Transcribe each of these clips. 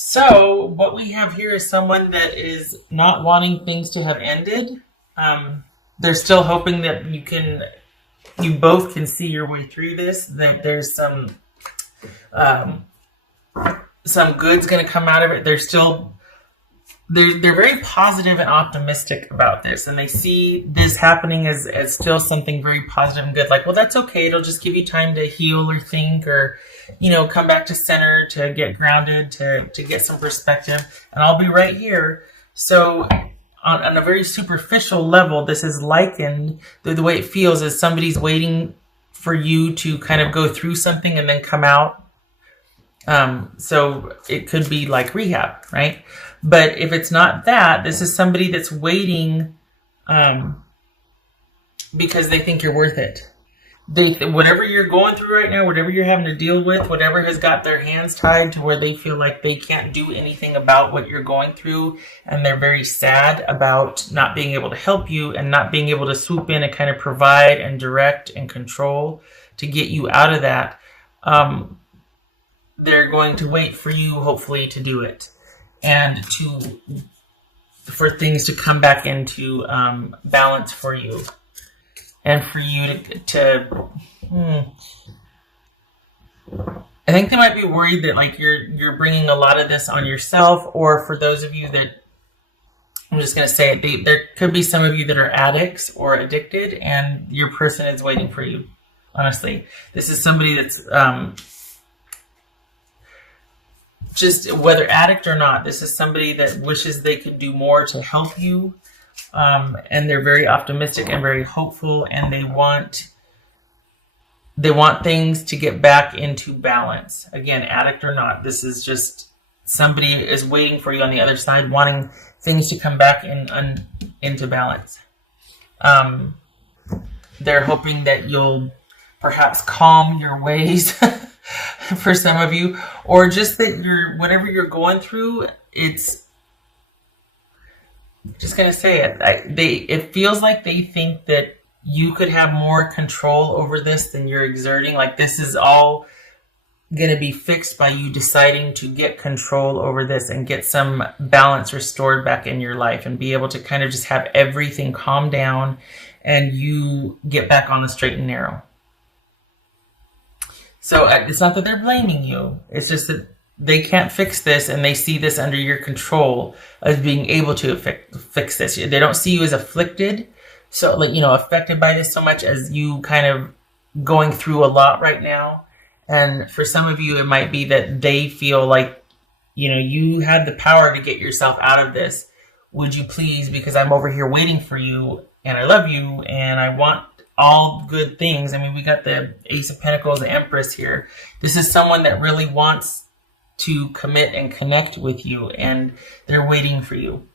So what we have here is someone that is not wanting things to have ended. They're still hoping that you both can see your way through this. That there's um, some good's going to come out of it. They're very positive and optimistic about this, and they see this happening as still something very positive and good. Like, well, that's okay. It'll just give you time to heal or think, or come back to center, to get grounded, to get some perspective, and I'll be right here. So on a very superficial level, this is likened, the way it feels is somebody's waiting for you to kind of go through something and then come out. So it could be like rehab, right? But if it's not that, this is somebody that's waiting because they think you're worth it. Whatever you're going through right now, whatever you're having to deal with, whatever has got their hands tied to where they feel like they can't do anything about what you're going through, and they're very sad about not being able to help you and not being able to swoop in and kind of provide and direct and control to get you out of that. They're going to wait for you, hopefully, to do it and for things to come back into balance for you. And for you to I think they might be worried that like you're bringing a lot of this on yourself, or for those of you that, I'm just going to say it, there could be some of you that are addicts or addicted, and your person is waiting for you. Honestly, this is somebody that's just, whether addict or not, this is somebody that wishes they could do more to help you. And they're very optimistic and very hopeful, and they want things to get back into balance. Again, addict or not, this is just somebody is waiting for you on the other side, wanting things to come back into balance. They're hoping that you'll perhaps calm your ways for some of you, or just that whatever you're going through, it's just going to say it. It feels like they think that you could have more control over this than you're exerting. Like this is all going to be fixed by you deciding to get control over this and get some balance restored back in your life and be able to kind of just have everything calm down and you get back on the straight and narrow. So it's not that they're blaming you. It's just that they can't fix this, and they see this under your control as being able to fix this. They don't see you as afflicted, so affected by this so much as you kind of going through a lot right now. And for some of you, it might be that they feel like, you had the power to get yourself out of this. Would you please, because I'm over here waiting for you, and I love you, and I want all good things. I mean, we got the Ace of Pentacles, the Empress here. This is someone that really wants to commit and connect with you, and they're waiting for you.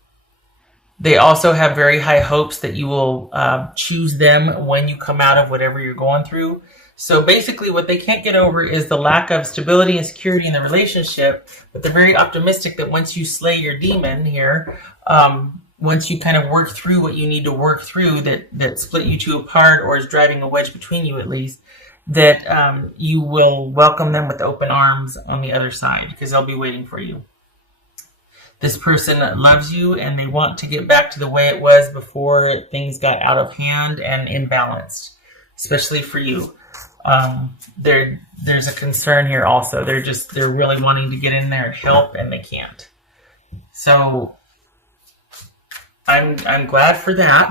They also have very high hopes that you will choose them when you come out of whatever you're going through. So basically what they can't get over is the lack of stability and security in the relationship, but they're very optimistic that once you slay your demon here, once you kind of work through what you need to work through that split you two apart, or is driving a wedge between you at least, that you will welcome them with open arms on the other side, because they'll be waiting for you. This person loves you, and they want to get back to the way it was before things got out of hand and imbalanced, especially for you. There's a concern here also. They're really wanting to get in there and help, and they can't. So I'm glad for that.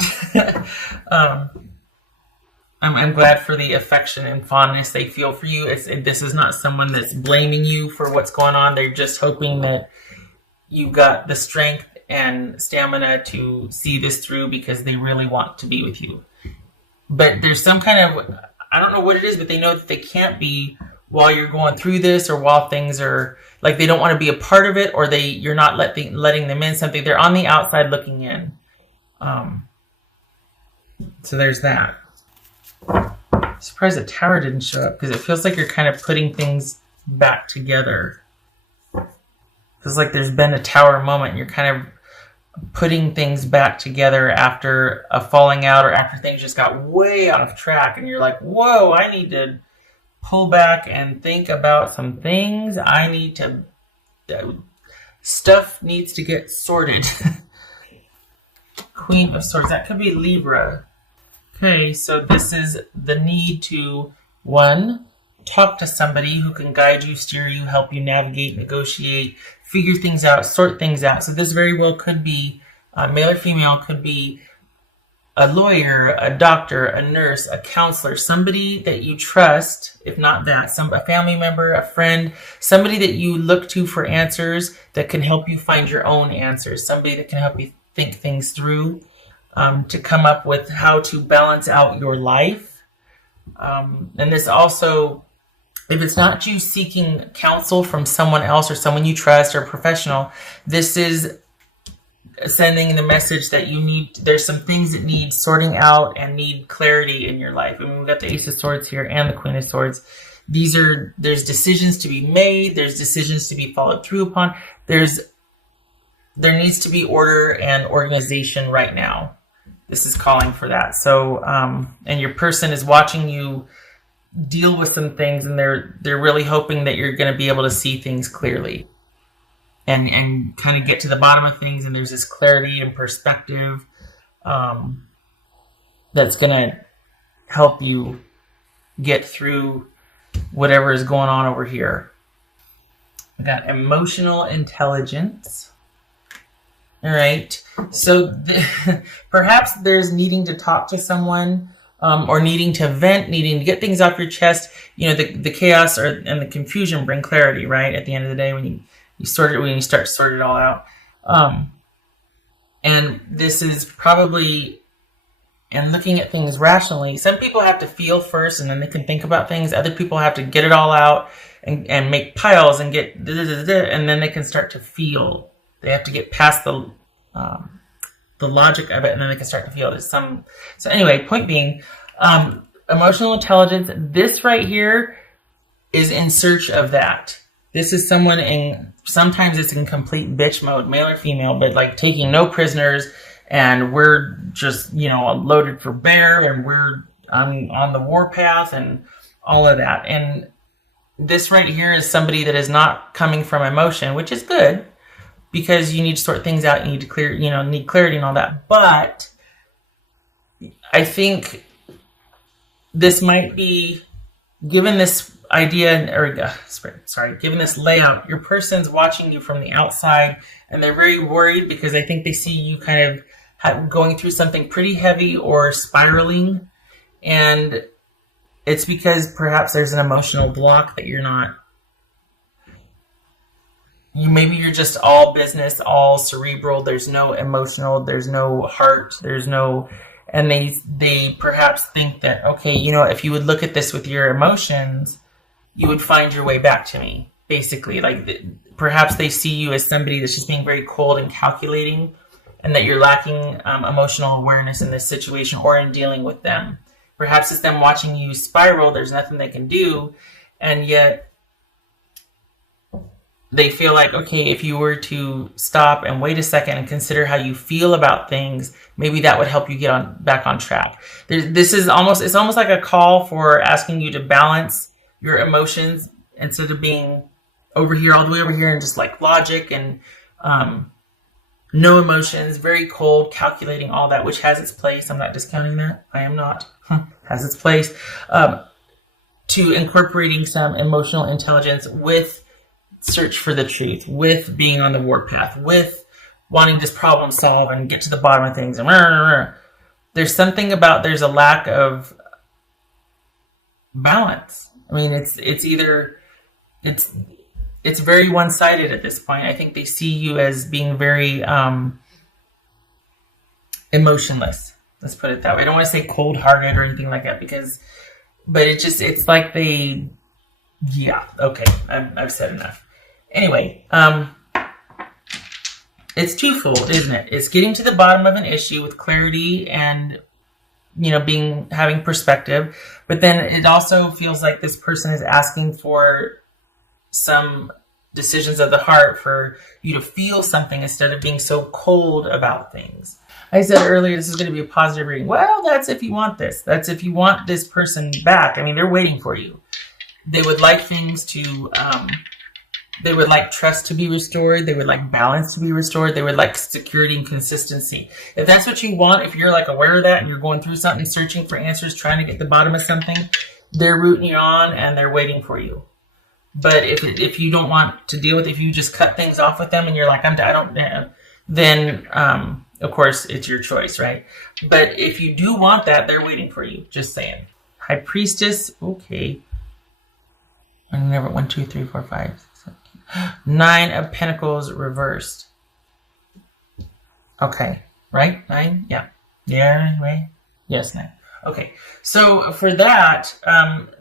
I'm glad for the affection and fondness they feel for you. This is not someone that's blaming you for what's going on. They're just hoping that you've got the strength and stamina to see this through, because they really want to be with you. But there's some kind of, I don't know what it is, but they know that they can't be while you're going through this, or while things are, like they don't want to be a part of it, or you're not letting them in something. They're on the outside looking in. So there's that. Surprised the Tower didn't show up, because it feels like you're kind of putting things back together. Feels like there's been a Tower moment. You're kind of putting things back together after a falling out, or after things just got way out of track, and you're like, whoa, I need to pull back and think about some things. I need to stuff needs to get sorted. Queen of Swords, that could be Libra. Okay, so this is the need to, one, talk to somebody who can guide you, steer you, help you navigate, negotiate, figure things out, sort things out. So this very well could be, male or female, could be a lawyer, a doctor, a nurse, a counselor, somebody that you trust, if not that, a family member, a friend, somebody that you look to for answers that can help you find your own answers, somebody that can help you think things through, to come up with how to balance out your life. And this also, if it's not you seeking counsel from someone else or someone you trust or a professional, this is sending the message that there's some things that need sorting out and need clarity in your life. I mean, we've got the Ace of Swords here and the Queen of Swords. There's decisions to be made. There's decisions to be followed through upon. There needs to be order and organization right now. This is calling for that. So, and your person is watching you deal with some things, and they're really hoping that you're going to be able to see things clearly and kind of get to the bottom of things. And there's this clarity and perspective that's going to help you get through whatever is going on over here. We got emotional intelligence. All right. So perhaps there's needing to talk to someone, or needing to vent, needing to get things off your chest. You know, the chaos and the confusion bring clarity, right? At the end of the day, when you start to sort it all out. And this is probably, and looking at things rationally, some people have to feel first and then they can think about things. Other people have to get it all out and make piles and get, and then they can start to feel. They have to get past the logic of it, and then they can start to feel it. So anyway, point being, emotional intelligence, this right here is in search of that. This is someone sometimes it's in complete bitch mode, male or female, but like taking no prisoners, and we're just, loaded for bear, and we're on the warpath and all of that. And this right here is somebody that is not coming from emotion, which is good, because you need to sort things out, you need to clear, need clarity and all that. But I think this might be, given this idea, given this layout, your person's watching you from the outside, and they're very worried because I think they see you kind of going through something pretty heavy or spiraling. And it's because perhaps there's an emotional block that maybe you're just all business, all cerebral. There's no emotional, there's no heart, and they perhaps think that, okay, if you would look at this with your emotions, you would find your way back to me, basically. Like, perhaps they see you as somebody that's just being very cold and calculating, and that you're lacking emotional awareness in this situation or in dealing with them. Perhaps it's them watching you spiral, there's nothing they can do, and yet they feel like, okay, if you were to stop and wait a second and consider how you feel about things, maybe that would help you get back on track. It's almost like a call for asking you to balance your emotions instead of being over here, all the way over here, and just like logic and no emotions, very cold, calculating, all that, which has its place. I'm not discounting that. I am not. Has its place. To incorporating some emotional intelligence with search for the truth, with being on the warpath, with wanting to problem solve and get to the bottom of things. There's something about, there's a lack of balance. I mean, it's very one-sided at this point. I think they see you as being very emotionless. Let's put it that way. I don't want to say cold-hearted or anything like that, but it's like okay, I've said enough. Anyway, it's twofold, isn't it? It's getting to the bottom of an issue with clarity and, having perspective. But then it also feels like this person is asking for some decisions of the heart, for you to feel something instead of being so cold about things. I said earlier, this is going to be a positive reading. Well, that's if you want this. That's if you want this person back. I mean, they're waiting for you. They would like things to They would like trust to be restored. They would like balance to be restored. They would like security and consistency. If that's what you want, if you're like aware of that and you're going through something, searching for answers, trying to get to the bottom of something, they're rooting you on and they're waiting for you. But if you don't want to deal with it, if you just cut things off with them and you're like, I don't, then of course it's your choice, right? But if you do want that, they're waiting for you. Just saying. High Priestess, okay. I never 1, 2, 3, 4, 5, 6, 7, 8. 9 of Pentacles reversed. Okay, right? 9, yeah, yeah, right. Yes, 9. Okay, so for that,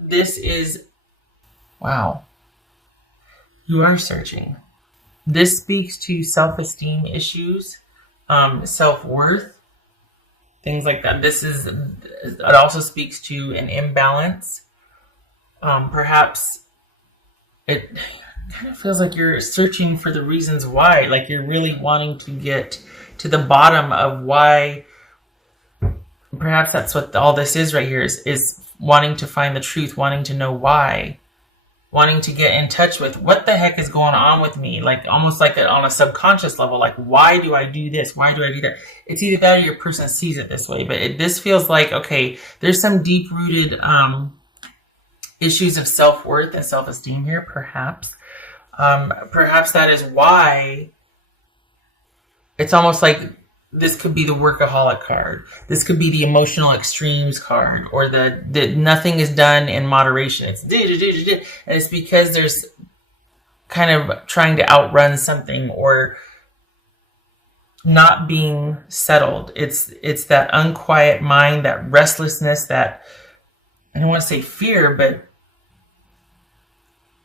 this is wow. You are searching. This speaks to self-esteem issues, self-worth, things like that. It also speaks to an imbalance. Perhaps it kind of feels like you're searching for the reasons why, like you're really wanting to get to the bottom of why. Perhaps that's what all this is right here, is wanting to find the truth, wanting to know why. Wanting to get in touch with what the heck is going on with me, like almost like on a subconscious level, like why do I do this? Why do I do that? It's either that or your person sees it this way, but this feels like, okay, there's some deep-rooted issues of self-worth and self-esteem here, perhaps. Perhaps that is why it's almost like this could be the workaholic card. This could be the emotional extremes card, or the nothing is done in moderation. It's and it's because there's kind of trying to outrun something or not being settled. It's that unquiet mind, that restlessness, that I don't want to say fear, but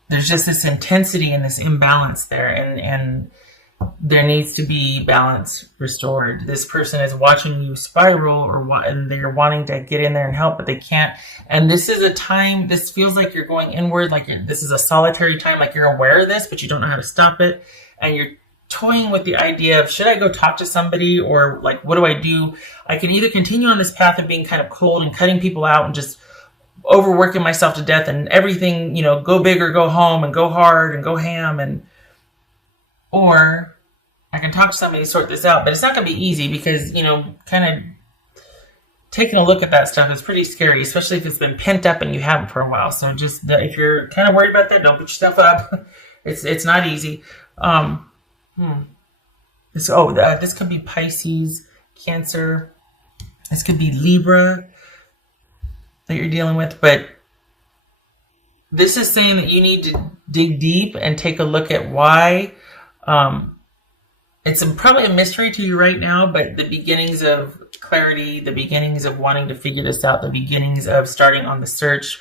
there's just this intensity and this imbalance there, and there needs to be balance restored. This person is watching you spiral, and they're wanting to get in there and help, but they can't. And this is a time, this feels like you're going inward, like this is a solitary time, like you're aware of this, but you don't know how to stop it. And you're toying with the idea of, should I go talk to somebody, or like, what do I do? I can either continue on this path of being kind of cold and cutting people out and just overworking myself to death and everything, go big or go home and go hard and go ham, or I can talk to somebody to sort this out. But it's not going to be easy because, kind of taking a look at that stuff is pretty scary, especially if it's been pent up and you haven't for a while. So just if you're kind of worried about that, don't put yourself up. It's not easy. This could be Pisces, Cancer. This could be Libra that you're dealing with. But this is saying that you need to dig deep and take a look at why. It's probably a mystery to you right now, but the beginnings of clarity, the beginnings of wanting to figure this out, the beginnings of starting on the search,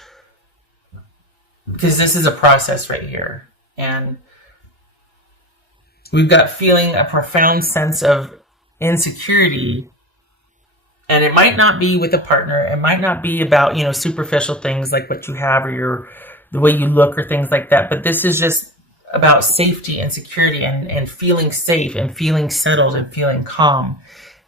because this is a process right here. And we've got feeling a profound sense of insecurity, and it might not be with a partner. It might not be about, superficial things like what you have or the way you look or things like that. But this is just about safety and security and feeling safe and feeling settled and feeling calm.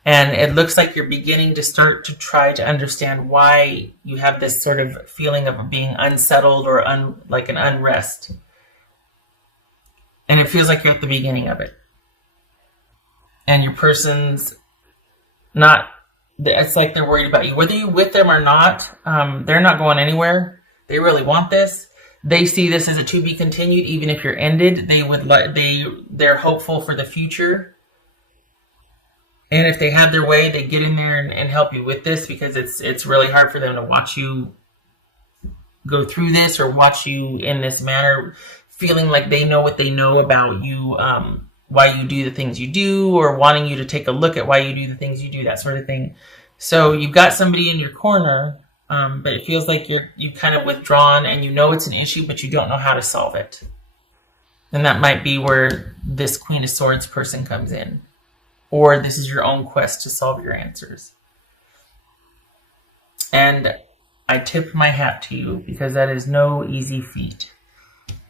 And it looks like you're beginning to start to try to understand why you have this sort of feeling of being unsettled or like an unrest. And it feels like you're at the beginning of it. And your person's not, it's like they're worried about you. Whether you're with them or not, they're not going anywhere. They really want this. They see this as a to be continued, even if you're ended. They're hopeful for the future. And if they have their way, they get in there and help you with this, because it's really hard for them to watch you go through this or watch you in this manner, feeling like they know what they know about you, why you do the things you do, or wanting you to take a look at why you do the things you do, that sort of thing. So you've got somebody in your corner, but it feels like you've kind of withdrawn and you know it's an issue, but you don't know how to solve it. And that might be where this Queen of Swords person comes in. Or this is your own quest to solve your answers. And I tip my hat to you, because that is no easy feat.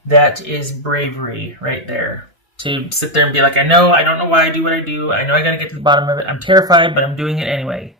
That is bravery right there. To sit there and be like, I don't know why I do what I do. I know I got to get to the bottom of it. I'm terrified, but I'm doing it anyway.